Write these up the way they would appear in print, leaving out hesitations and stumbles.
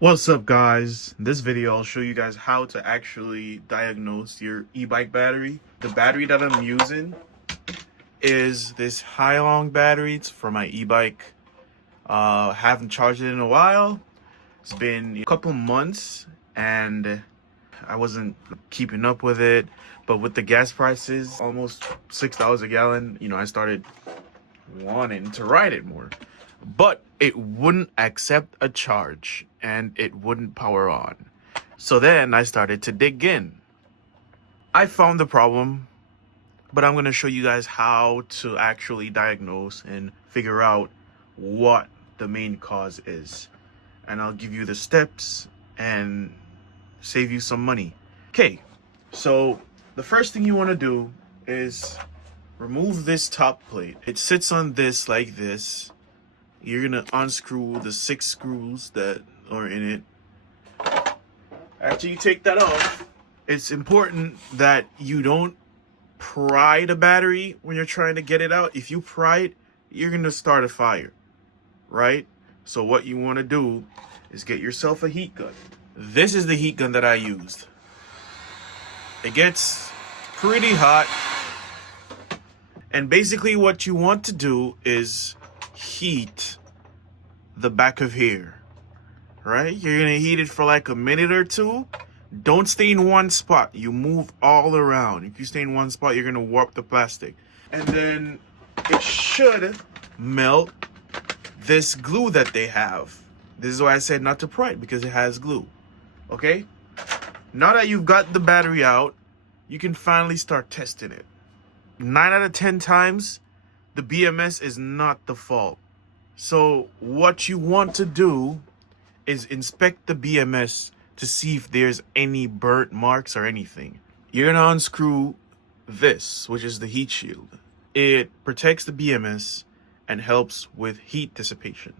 What's up, guys? In this video I'll show you guys how to actually diagnose your e-bike battery. The battery that I'm using is this Hyalong battery. It's for my e-bike. Haven't charged it in a while. It's been a couple months and I wasn't keeping up with it, but with the gas prices almost $6 a gallon, I started wanting to ride it more, but it wouldn't accept a charge and it wouldn't power on. So then I started to dig in. I found the problem, but I'm going to show you guys how to actually diagnose and figure out what the main cause is. And I'll give you the steps and save you some money. Okay, so the first thing you want to do is remove this top plate. It sits on this like this. You're gonna unscrew the 6 screws that are in it. After you take that off, it's important that you don't pry the battery when you're trying to get it out. If you pry it, you're gonna start a fire, right? So what you want to do is get yourself a heat gun. This is the heat gun that I used. It gets pretty hot, and basically what you want to do is heat the back of here, right? You're gonna heat it for like a minute or two. Don't stay in one spot. You move all around. If you stay in one spot, you're gonna warp the plastic. And then it should melt this glue that they have. This is why I said not to pry it, because it has glue. Okay? Now that you've got the battery out, you can finally start testing it. 9 out of 10 times, the BMS is not the fault. So what you want to do is inspect the BMS to see if there's any burnt marks or anything. You're gonna unscrew this, which is the heat shield. It protects the BMS and helps with heat dissipation.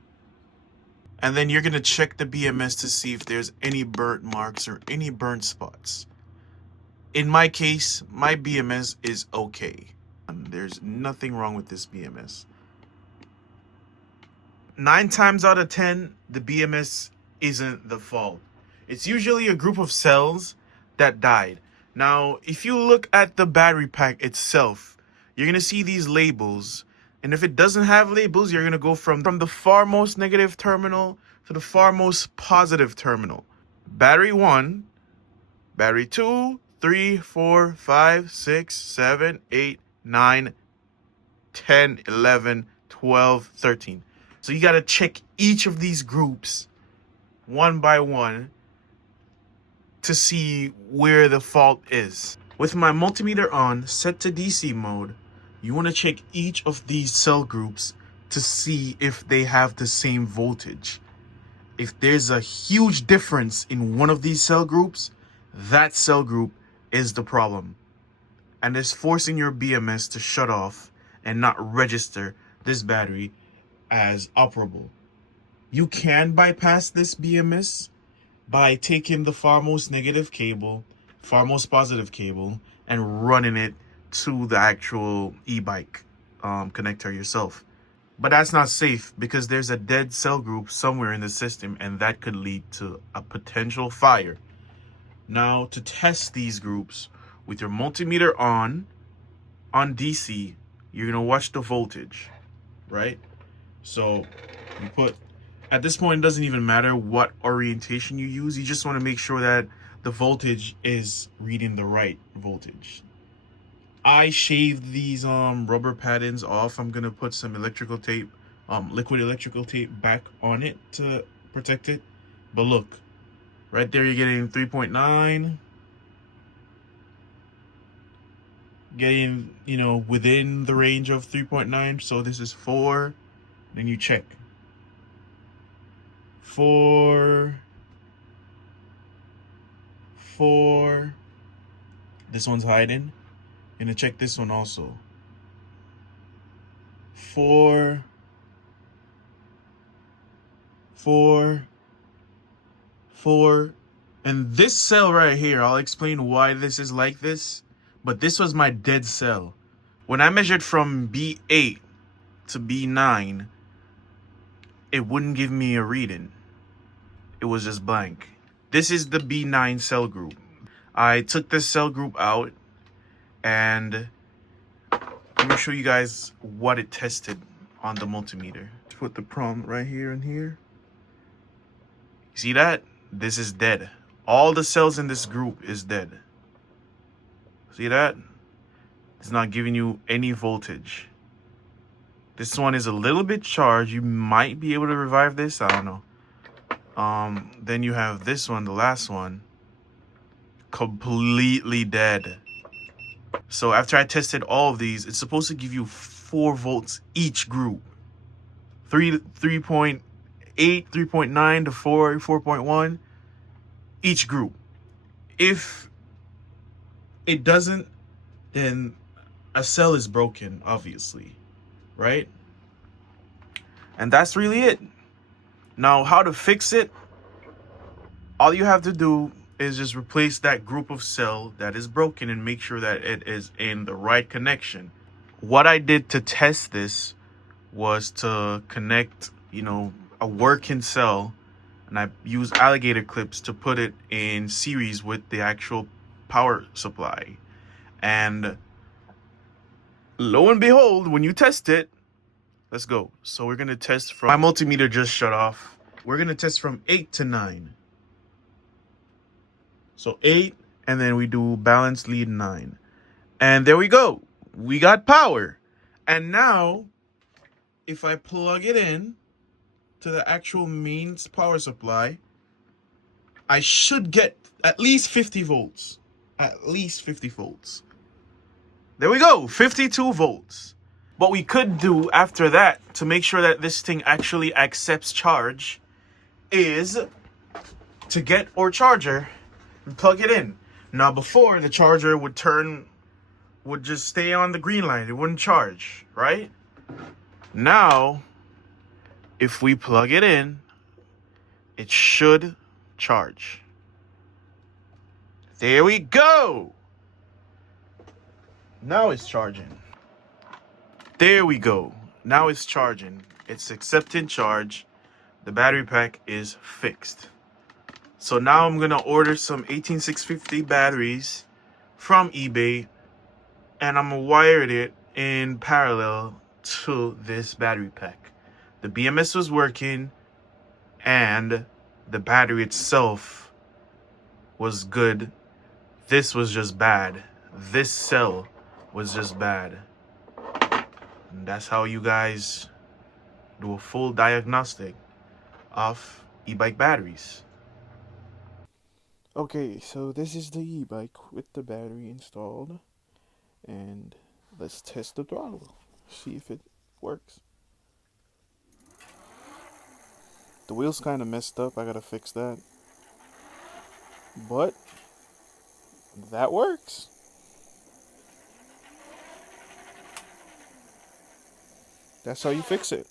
And then you're gonna check the BMS to see if there's any burnt marks or any burnt spots. In my case, my BMS is okay. There's nothing wrong with this BMS. 9 times out of 10, the BMS isn't the fault. It's usually a group of cells that died. Now, if you look at the battery pack itself, you're going to see these labels. And if it doesn't have labels, you're going to go from the far most negative terminal to the far most positive terminal. Battery 1, battery 2, 3, 4, 5, 6, 7, 8, 9, 10, 11, 12, 13. So you got to check each of these groups one by one to see where the fault is. With my multimeter on, set to DC mode, you want to check each of these cell groups to see if they have the same voltage. If there's a huge difference in one of these cell groups, that cell group is the problem. And it's forcing your BMS to shut off and not register this battery as operable. You can bypass this BMS by taking the far most negative cable, far most positive cable, and running it to the actual e-bike connector yourself. But that's not safe because there's a dead cell group somewhere in the system, and that could lead to a potential fire. Now, to test these groups with your multimeter on DC, you're gonna watch the voltage, right? So you put, at this point, it doesn't even matter what orientation you use. You just want to make sure that the voltage is reading the right voltage. I shaved these rubber paddings off. I'm gonna put some electrical tape, liquid electrical tape back on it to protect it. But look, right there you're getting 3.9. Getting, within the range of 3.9. So this is 4. Then you check. 4. This one's hiding. And to check this one also. 4. And this cell right here, I'll explain why this is like this. But this was my dead cell. When I measured from B8 to B9, it wouldn't give me a reading. it was just blank. This is the B9 cell group. I took this cell group out, and let me show you guys what it tested on the multimeter. Put the prompt right here and here. See that? This is dead. All the cells in this group is dead. See that? It's not giving you any voltage. This one is a little bit charged. You might be able to revive this. I don't know. Then you have this one, the last one, completely dead. So after I tested all of these, it's supposed to give you 4 volts each group. 3.8, 3.9 to 4, 4.1 each group. If it doesn't, then a cell is broken, obviously, right? And that's really it. Now, how to fix it? All you have to do is just replace that group of cell that is broken and make sure that it is in the right connection. What I did to test this was to connect, a working cell, and I used alligator clips to put it in series with the actual power supply. And lo and behold, when you test it, let's go. So we're gonna test from, my multimeter just shut off. We're gonna test from 8 to 9. So 8, and then we do balance lead 9. And there we go. We got power. And now, if I plug it in to the actual mains power supply, I should get at least 50 volts. At least 50 volts. There we go, 52 volts. What we could do after that to make sure that this thing actually accepts charge is to get our charger and plug it in. Now before, the charger would just stay on the green line. It wouldn't charge, right? Now, if we plug it in, it should charge. There we go. Now it's charging. There we go. Now it's charging. It's accepting charge. The battery pack is fixed. So now I'm gonna order some 18650 batteries from eBay, and I'm gonna wire it in parallel to this battery pack. The BMS was working, and the battery itself was good. This was just bad. This cell was just bad. And that's how you guys do a full diagnostic of e-bike batteries. Okay, so this is the e-bike with the battery installed, and let's test the throttle, see if it works. The wheel's kind of messed up, I gotta fix that, but that works. That's how you fix it.